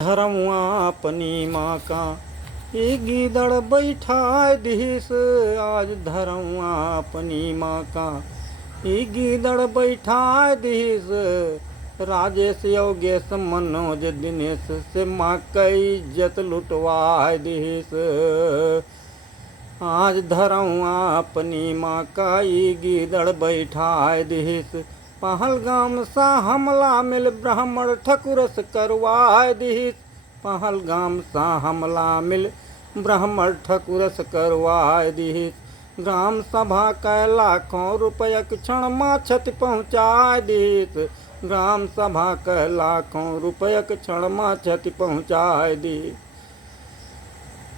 धरमुआ अपनी माँ का ये गीदड़ बैठाए दिस। आज धरमुआ अपनी माँ का ये गीदड़ बैठाए दिस। राजेश योगेश मनोज दिनेश से माँ कई इज्जत लुटवाए दिस। आज धरमुआ अपनी माँ का ये गीदड़ बैठाए दिस। पहलगाम सा हमला मिल ब्राह्मण ठकुरस करवाए दिस। पहलगाम सा हमला मिल ब्राह्मण ठकुरस करवाए दिस। ग्राम सभा कै लाखों रुपया क्षण माँ क्षति पहुँचाए दिस। ग्राम सभा कै लाखों रुपया क्षण माँ क्षति पहुँचाए दिस।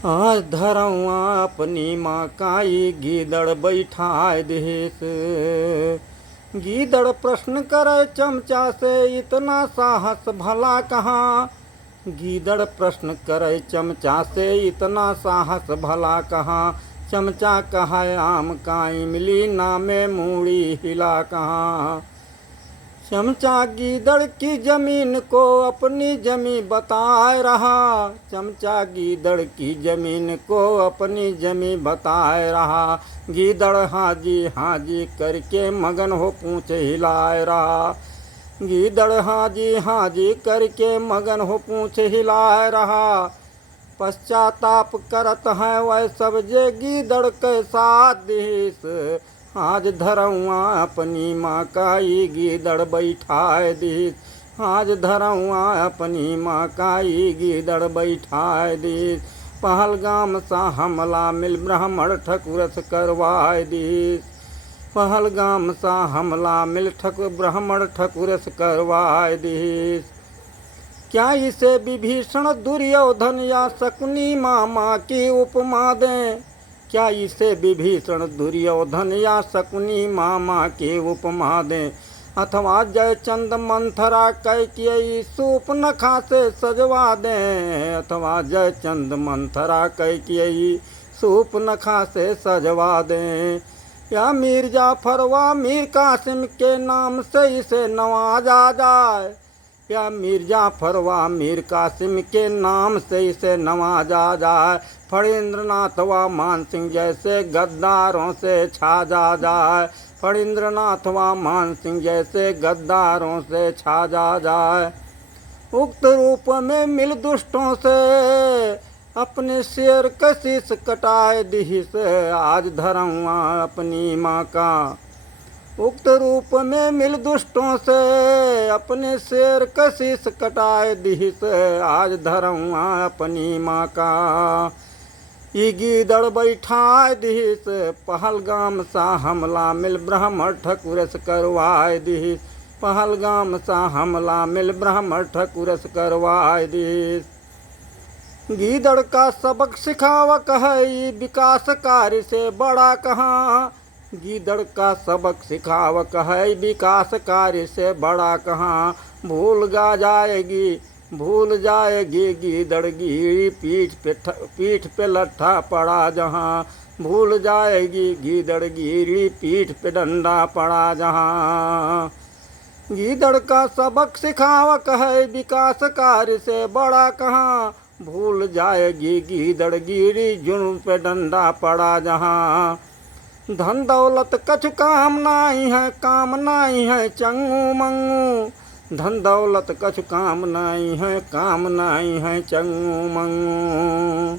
आज धरमुआ अपनी माँ का ये गीदड़ बैठाए दिस। गीदड़ प्रश्न करे चमचा से इतना साहस भला कहाँ। गीदड़ प्रश्न करे चमचा से इतना साहस भला कहाँ। चमचा कहे आम का इमली नामे मूड़ी हिला कहाँ। चमचा गीदड़ की जमीन को अपनी जमी बताए रहा। चमचा गीदड़ की जमीन को अपनी जमी बताए रहा। गीदड़ हाजी हाजी करके मगन हो पूंछ हिलाए रहा। गीदड़ हाजी हाजी करके मगन हो पूंछ हिलाए रहा। पश्चाताप करत है वह सब जे गीदड़ के साथ दिस। आज धरमुआ अपनी माँ का ये गीदड़ बैठाए दिस। आज धरमुआ अपनी माँ का ये गीदड़ बैठाए दिस। पहलगाम सा हमला मिल ब्राह्मण ठकुरस करवाए दिस। पहलगाम सा हमला मिल ब्राह्मण ठकुरस करवाए दिस। क्या इसे विभीषण दुर्योधन या शकुनी मामा की उपमा दें। क्या इसे विभीषण दुर्योधन या शकुनी मामा की उपमा दें। अथवा जयचंद मंथरा कैकेयी सूर्पनखा से सजवा दें। अथवा जयचंद मंथरा कैकेयी सूर्पनखा से सजवा दें। या मीर जाफर व मीर कासिम के नाम से इसे नवाजा जाए। या मीर जाफर व मीर कासिम के नाम से इसे नवाजा जाए। फणींद्रनाथ व मान सिंह जैसे गद्दारों से छाजा जाए। फणींद्रनाथ व मान सिंह जैसे गद्दारों से छाजा जाए। उक्त रूप में मिल दुष्टों से अपने शेर कशीस कटाए दिस। आज धरमुआ अपनी माँ का उक्त रूप में मिल दुष्टों से अपने शेर कशीस कटाए दिस। आज धरमुआ अपनी माँ का ये गीदड़ बैठाए दिस। पहलगाम सा हमला मिल ब्राह्मण ठकुरस करवाए दिस। पहलगाम सा हमला मिल ब्राह्मण ठकुरस करवाए दिस। गीदड़ का सबक सिखावक है विकास कार्य से बड़ा कहाँ। गीदड़ का सबक सिखावक है विकास कार्य से बड़ा कहाँ। भूल जाएगी गीदड़ गिरी पीठ पे लट्ठा पड़ा जहाँ। भूल जाएगी गीदड़ गिरी पीठ पे डंडा पड़ा जहाँ। गीदड़ का सबक सिखावक है विकास कार्य से बड़ा कहाँ। भूल जाएगी गीदड़ गिरी जुर्म पे डंडा पड़ा जहाँ। धन दौलत कछु काम नाई है काम नाई है चंगू मंगू। धन दौलत कछु काम नाई है काम नाई है चंगू मंगू।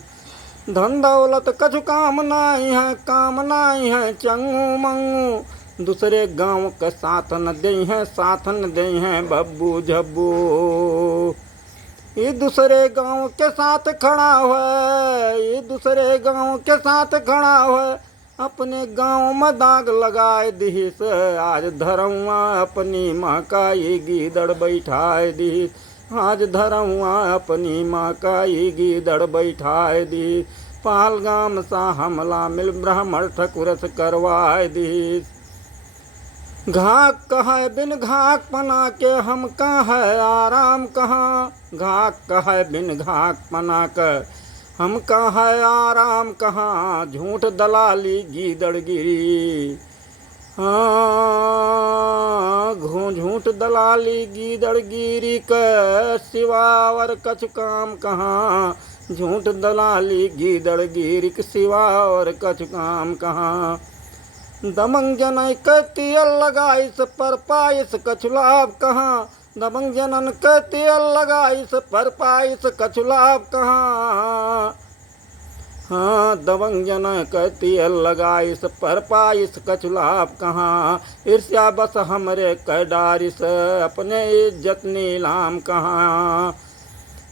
धन दौलत कछु काम नाई है काम नाई है चंगू मंगू। दूसरे गांव के साथ न दे हैं साथ न दे हैं बब्बू झब्बू। ये दूसरे गांव के साथ खड़ा है। ये दूसरे गांव के साथ खड़ा है अपने गांव में दाग लगाए दिस। आज धरमुआ अपनी माँ का ये गीदड़ बैठाए दिस। आज धरमुआ अपनी माँ का ये गीदड़ बैठाए दिस। पहलगाम सा हमला मिल ब्राह्मण ठकुरस करवाए दिस। घाक कहे बिन घाक पना के हम कहे आराम कहाँ। घाक कहे बिन घाक पना के हम कहे आराम कहाँ। झूठ दलाली गीदड़ गिरी हाँ झूठ दलाली गीदड़ गिरी क सिवावर कछु काम कहाँ। झूठ दलाली गीदड़ गिरी क सिवावर कछु काम कहाँ। दमंग जनय कतियल लगाइस पर पाइस कछु लाभ कहाँ। दमंग जनन कतियल लगाइस पर पाइस कछु लाभ कहाँ। हाँ दबंग जन कतियल लगाइस पर पाइस कछु लाभ कहाँ। ईर्ष्या बस हमरे कैडारिस अपने इज्जत नीलाम कहाँ।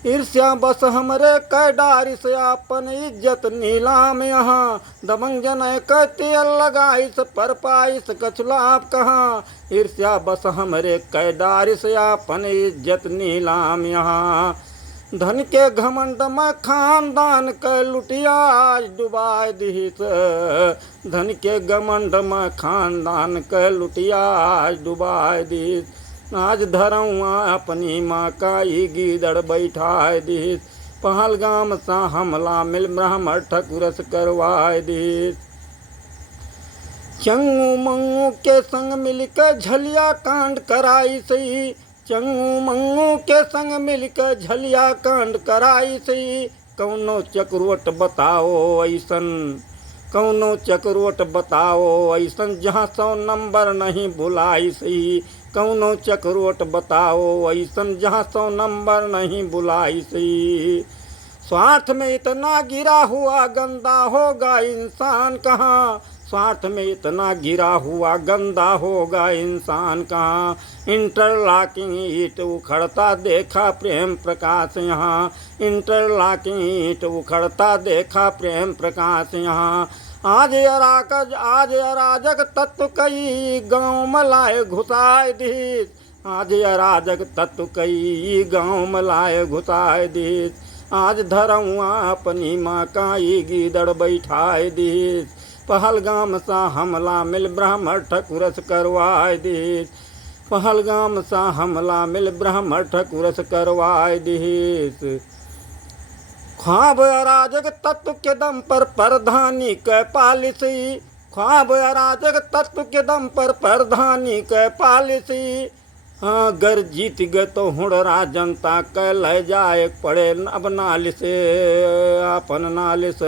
ईर्ष्या बस हमरे कैडारिस अपन इज्जत नीलाम यहाँ। दबंग जन कतियल लगाइस पर पाइस कछु लाभ कहाँ। ईर्ष्या बस हमरे कैडारिस अपन इज्जत नीलाम यहाँ। धन के घमंड में खानदान के लुटिया आज डुबाए दिहिस। धन के घमंड में खानदान के लुटिया आज डुबाए दिहिस। आज धरऊँ अपनी माँ का ही गीदड़ बैठाए दिहिस। पहलगाम सा हमला मिल ब्राह्मण ठकुरस करवाए दिहिस। चंगू मंगू के संग मिलकर झलिया कांड कराई सही। चंगू मंगू के संग मिलकर झलिया कांड कराई सही। कौनो चक्रवट बताओ ऐसन। कौनो चक्रवट बताओ ऐसन जहाँ 100 नंबर नहीं बुलाई सही। कौनो चक्रवट बताओ ऐसन जहाँ 100 नंबर नहीं बुलाई सही। स्वार्थ में इतना गिरा हुआ गंदा होगा इंसान कहाँ। स्वार्थ में इतना गिरा हुआ गंदा होगा इंसान कहाँ। इंटरलॉकिंग ईंट उखड़ता देखा प्रेम प्रकाश यहाँ। इंटरलॉकिंग ईंट उखड़ता देखा प्रेम प्रकाश यहाँ। आज अराजक तत्व कई गाँव में लाए घुसाए दिहिस। आज अराजक तत्व कई गाँव में लाए घुसाए दिहिस। आज धरऊँ अपनी माँ का ही गीदड़ बैठाए दिहिस। पहलगाम सा हमला मिल ब्राह्मण ठकुरस करवाए दिहिस। पहलगाम सा हमला मिल ब्राह्मण ठकुरस करवाए दिहिस। ख्वाब अराजक तत्व के दम पर प्रधानी कै पॉलिसी। ख्वाब अराजक तत्व के दम पर प्रधानी कै पॉलिसी। हाँ गर जीत गए तो हुड़रा जनता कै ले जाए पड़े अब नालिस अपन नालिस।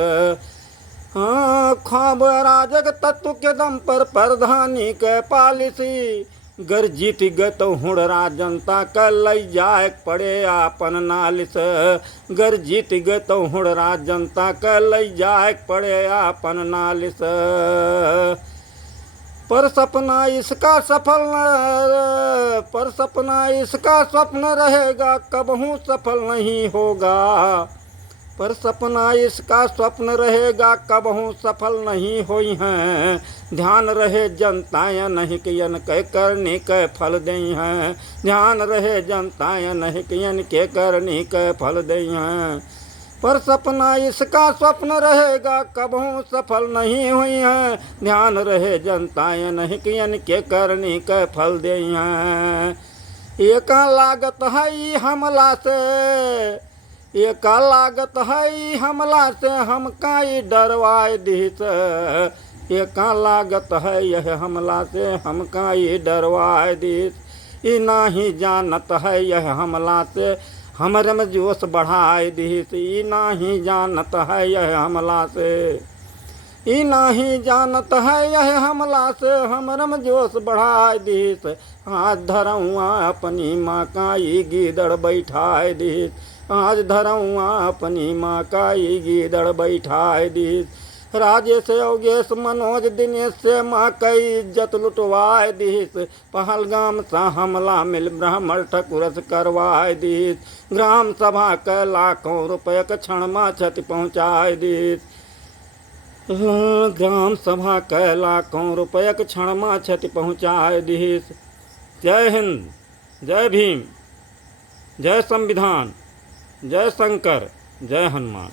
हाँ ख्वाब अराजक तत्व के दम पर प्रधानी के पॉलिसी। गर जीत गए तो हुड़रा जनता का लई जाए पड़े आपन नालिस। गर जीत गए तो हुड़रा जनता का लई जाए पड़े आपन नालिस। पर सपना इसका स्वप्न रहेगा कबहू सफल नहीं होगा। पर सपना इसका स्वप्न रहेगा कबहू सफल नहीं होई हैं। ध्यान रहे जनताएं नहीं कियन के करनी के फल दई हैं। ध्यान रहे जनताएं नहीं कियन के करनी के फल दई हैं। पर सपना इसका स्वप्न रहेगा कबहू सफल नहीं हुई हैं। ध्यान रहे जनताएं नहीं कियन के करनी के फल दई हैं। एक लागत है हमला से। एक लागत है हमला से हम काई डरवाए दिहिस। एक लागत है यह हमला से हम काई डरवाए दिहिस। ई नाही जानत है यह हमला से हमरे में जोश बढ़ाए दिहिस। ई नाही जानत है यह हमला से। ई नाही जानत है यह हमला से हमरे में जोश बढ़ाए दिहिस। हाथ धरऊँ अपनी माँ का ई गीदड़ बैठाए दिहिस। आज धरऊँ अपनी माँ का ही गीदड़ बैठाए दिहिस। राजेश योगेश मनोज दिनेश से माँ कई इज्जत लुटवाए दिहिस। पहलगाम सा हमला मिल ब्राह्मण ठकुरस करवाए दिहिस। ग्राम सभा के लाखों रुपये के क्षण में क्षति पहुँचाए दिहिस। ग्राम सभा के लाखों रुपये के क्षण में क्षति पहुँचाए दिहिस। जय हिंद, जय भीम, जय संविधान, जय शंकर, जय हनुमान।